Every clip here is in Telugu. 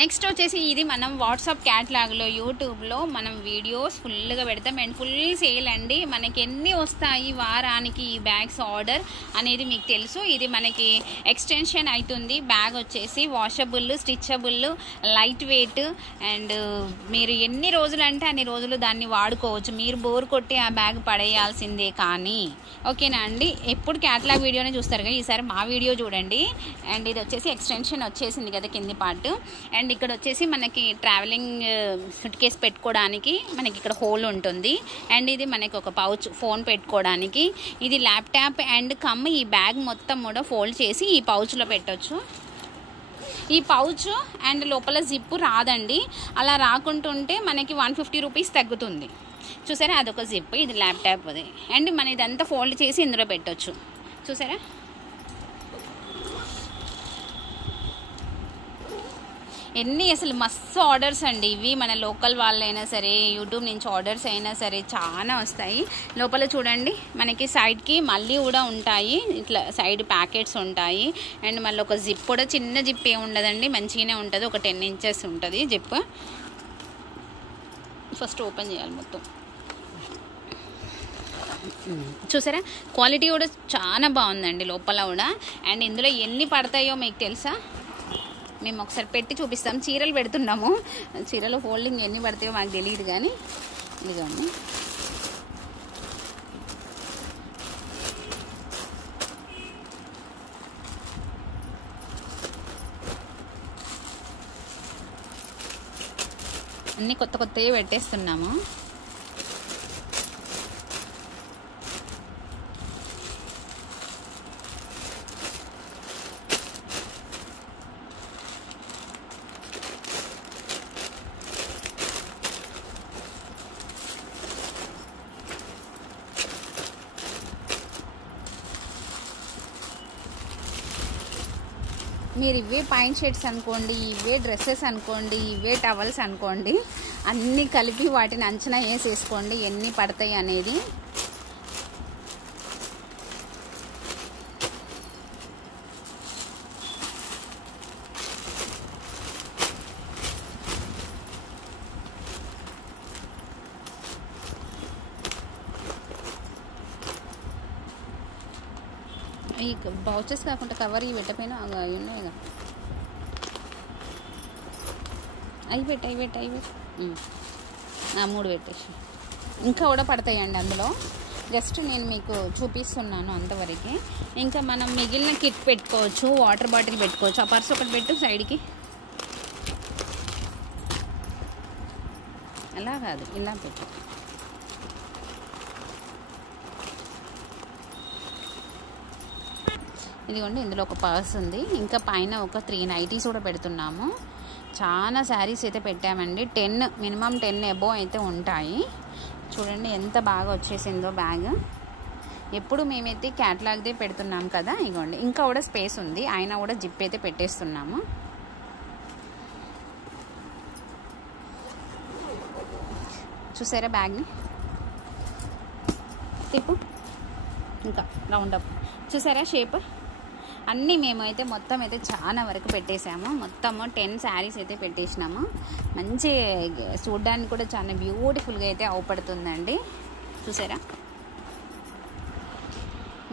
నెక్స్ట్ వచ్చేసి ఇది మనం వాట్సాప్ క్యాటలాగ్లో యూట్యూబ్లో మనం వీడియోస్ ఫుల్గా పెడతాం అండ్ ఫుల్ సేల్ అండి. మనకి ఎన్ని వస్తాయి వారానికి ఈ బ్యాగ్స్ ఆర్డర్ అనేది మీకు తెలుసు. ఇది మనకి ఎక్స్టెన్షన్ అవుతుంది. బ్యాగ్ వచ్చేసి washable, stitchable, light weight and మీరు ఎన్ని రోజులు అంటే అన్ని రోజులు దాన్ని వాడుకోవచ్చు. మీరు బోర్ కొట్టి ఆ బ్యాగ్ పడేయాల్సిందే కానీ ఓకేనా అండి. ఎప్పుడు క్యాటలాగ్ వీడియోనే చూస్తారు కదా, ఈసారి మా వీడియో చూడండి. అండ్ ఇది వచ్చేసి ఎక్స్టెన్షన్ వచ్చేసింది కదా కింది పార్ట్. అండ్ ఇక్కడ వచ్చేసి మనకి ట్రావెలింగ్ సూట్ కేస్ పెట్టుకోవడానికి మనకి ఇక్కడ హోల్ ఉంటుంది. అండ్ ఇది మనకి ఒక పౌచ్ ఫోన్ పెట్టుకోవడానికి. ఇది ల్యాప్టాప్ అండ్ కమ్ ఈ బ్యాగ్ మొత్తం కూడా ఫోల్డ్ చేసి ఈ పౌచ్లో పెట్టవచ్చు. ఈ పౌచ్ అండ్ లోపల జిప్ రాదండి. అలా రాకుంటుంటే మనకి 150 రూపీస్ తగ్గుతుంది. చూసారా, అదొక జిప్, ఇది ల్యాప్టాప్ అది. అండ్ మన ఇదంతా ఫోల్డ్ చేసి ఇందులో పెట్టవచ్చు. చూసారా, ఎన్ని అసలు మస్తు ఆర్డర్స్ అండి ఇవి. మన లోకల్ వాళ్ళైనా సరే, యూట్యూబ్ నుంచి ఆర్డర్స్ అయినా సరే చాలా వస్తాయి. లోపల చూడండి మనకి సైడ్కి మళ్ళీ కూడా ఉంటాయి, ఇట్లా సైడ్ ప్యాకెట్స్ ఉంటాయి. అండ్ మళ్ళీ ఒక జిప్ కూడా, చిన్న జిప్ ఏమి ఉండదండి, మంచిగానే ఉంటుంది. ఒక 10 ఇంచెస్ ఉంటుంది జిప్. ఫస్ట్ ఓపెన్ చేయాలి మొత్తం. చూసారా, క్వాలిటీ కూడా చాలా బాగుందండి లోపల కూడా. అండ్ ఇందులో ఎన్ని పడతాయో మీకు తెలుసా? మేము ఒకసారి పెట్టి చూపిస్తాం. చీరలు పెడుతున్నాము, చీరలో ఫోల్డింగ్ ఎన్ని పడతాయో మాకు తెలియదు కానీ ఇదిగోండి. అన్నీ కొత్త కొత్తవి పెట్టేస్తున్నాము. మీరు ఇవే పాయింట్ షర్ట్స్ అనుకోండి, ఇవే డ్రెస్సెస్ అనుకోండి, ఇవే టవల్స్ అనుకోండి, అన్నీ కలిపి వాటిని అంచనా వేసేసుకోండి ఎన్ని పడతాయి అనేది. ఈ బౌచెస్ కాకుండా కవర్ ఇవి పెట్టపోయినా అవి ఉన్నాయి కదా, అవి పెట్టి 3 పెట్టేసి. ఇంకా కూడా పడతాయండి అందులో. జస్ట్ నేను మీకు చూపిస్తున్నాను అంతవరకే. ఇంకా మనం మిగిలిన కిట్ పెట్టుకోవచ్చు, వాటర్ బాటిల్ పెట్టుకోవచ్చు. ఆ పర్స్ ఒకటి పెట్టు సైడ్కి. అలా కాదు, ఇలా పెట్టు. ఇదిగోండి, ఇందులో ఒక పర్స్ ఉంది. ఇంకా పైన ఒక 3 నైటీస్ కూడా పెడుతున్నాము. చాలా శారీస్ అయితే పెట్టామండి. 10 మినిమం 10 అబోవ్ అయితే ఉంటాయి. చూడండి ఎంత బాగా వచ్చేసిందో బ్యాగ్. ఎప్పుడు మేమైతే క్యాటలాగ్దే పెడుతున్నాం కదా. ఇదిగోండి, ఇంకా కూడా స్పేస్ ఉంది, అయినా కూడా జిప్ అయితే పెట్టేస్తున్నాము. చూసారా బ్యాగ్ని టిప్పు, ఇంకా రౌండ్ అప్ చూసారా షేప్. అన్నీ మేమైతే మొత్తం అయితే చాలా వరకు పెట్టేసాము. మొత్తము 10 శారీస్ అయితే పెట్టేసినాము. మంచి చూడడానికి కూడా చాలా బ్యూటిఫుల్గా అయితే అవపడుతుందండి. చూసారా,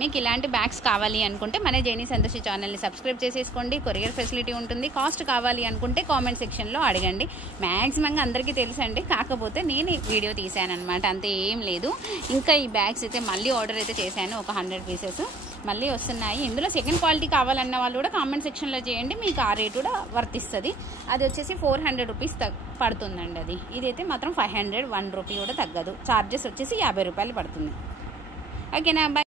మీకు ఇలాంటి బ్యాగ్స్ కావాలి అనుకుంటే మన జైనీ సంతోషి ఛానల్ని సబ్స్క్రైబ్ చేసేసుకోండి. కొరియర్ ఫెసిలిటీ ఉంటుంది. కాస్ట్ కావాలి అనుకుంటే కామెంట్ సెక్షన్లో అడగండి. మ్యాక్సిమంగా అందరికీ తెలుసండి, కాకపోతే నేను వీడియో తీసాను అనమాట, అంతే ఏం లేదు. ఇంకా ఈ బ్యాగ్స్ అయితే మళ్ళీ ఆర్డర్ అయితే చేశాను, ఒక 100 పీసెస్ మళ్ళీ వస్తున్నాయి. ఇందులో సెకండ్ క్వాలిటీ కావాలన్న వాళ్ళు కూడా కామెంట్ సెక్షన్లో చేయండి, మీకు ఆ రేట్ కూడా వర్తిస్తుంది. అది వచ్చేసి 400 రూపీస్ పడుతుందండి. అది ఇదైతే మాత్రం 500, 1 రూపీ కూడా తగ్గదు. ఛార్జెస్ వచ్చేసి 50 రూపాయలు పడుతుంది. ఓకేనా, బాయ్.